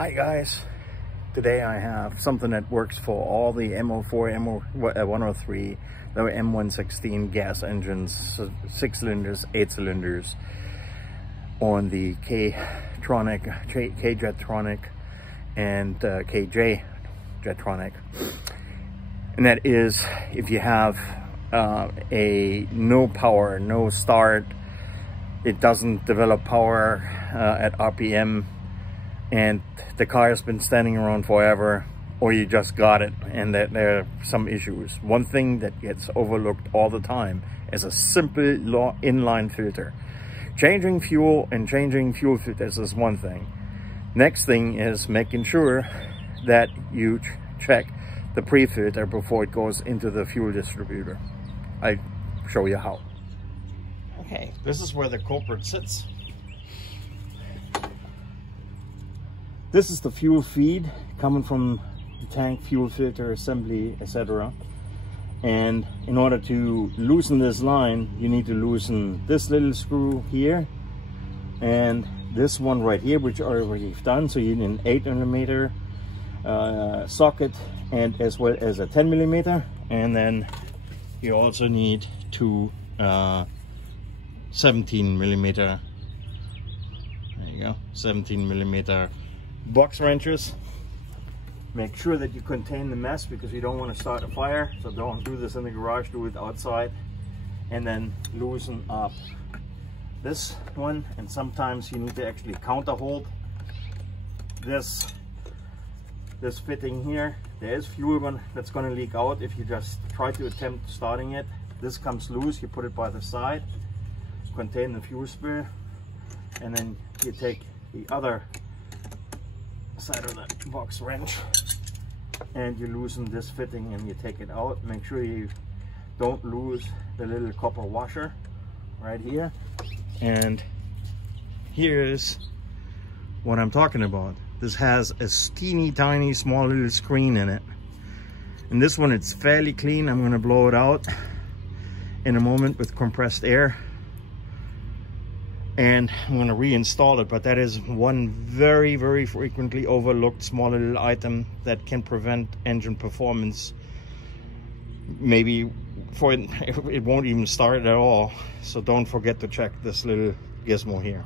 Hi guys, today I have something that works for all the M04, M103, the M116 gas engines, 6 cylinders, 8 cylinders on the Jetronic and KJ Jetronic. And that is if you have a no power, no start, it doesn't develop power at RPM, and the car has been standing around forever, or you just got it and that there are some issues. One thing that gets overlooked all the time is a simple inline filter. Changing fuel and changing fuel filters is one thing. Next thing is making sure that you check the pre-filter before it goes into the fuel distributor. I'll show you how. Okay, this is where the culprit sits. This is the fuel feed coming from the tank, fuel filter, assembly, etc. And in order to loosen this line, you need to loosen this little screw here and this one right here, which I already have done. So you need an 8mm socket, and as well as a 10mm, and then you also need two 17mm. There you go, 17mm box wrenches. Make sure that you contain the mess, because you don't want to start a fire, so don't do this in the garage, do it outside. And then loosen up this one, and sometimes you need to actually counter hold this fitting here. There's fuel that's going to leak out if you just try to attempt starting it. This comes loose, you put it by the side, contain the fuel spill, and then you take the other side of the box wrench and you loosen this fitting and you take it out. Make sure you don't lose the little copper washer right here. And here's what I'm talking about. This has a teeny tiny small little screen in it, and this one, it's fairly clean. I'm going to blow it out in a moment with compressed air, and I'm going to reinstall it. But that is one very frequently overlooked small little item that can prevent engine performance. Maybe it won't even start at all. So don't forget to check this little gizmo here.